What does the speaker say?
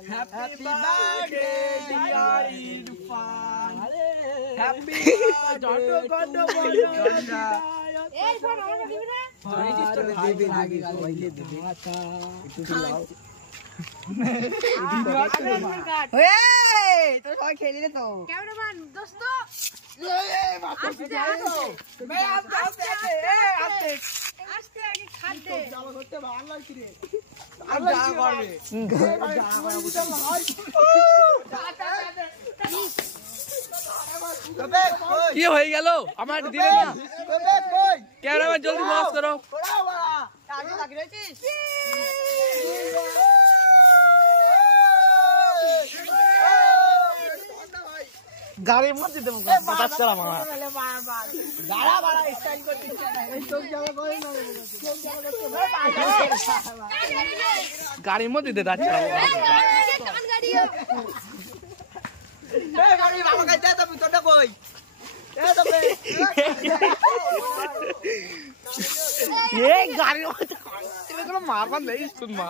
Happy birthday dear Irfan. Happy तो सबाई खेली रे तो कैमरामैन दोस्तों আস্তে আগে খাতে জামা করতে ভালো লাগছে রে আর যা করবে কি হয়ে গেল আমার দিলে না ক্যামেরাম্যান জলদি বস করো আগে লাগি রইছিস গাড়ির মধ্যে দেবো বাতাস করা মামা দাঁড়া বাড়া স্টাইল করছিস এই চোখ জামা করে না গাড়ির মধ্যে দে যাচ্ছে গাড়ি বাবা কাছে দে তো ভিতরটা কই এই গাড়ির মধ্যে মারবান দেই শুন মা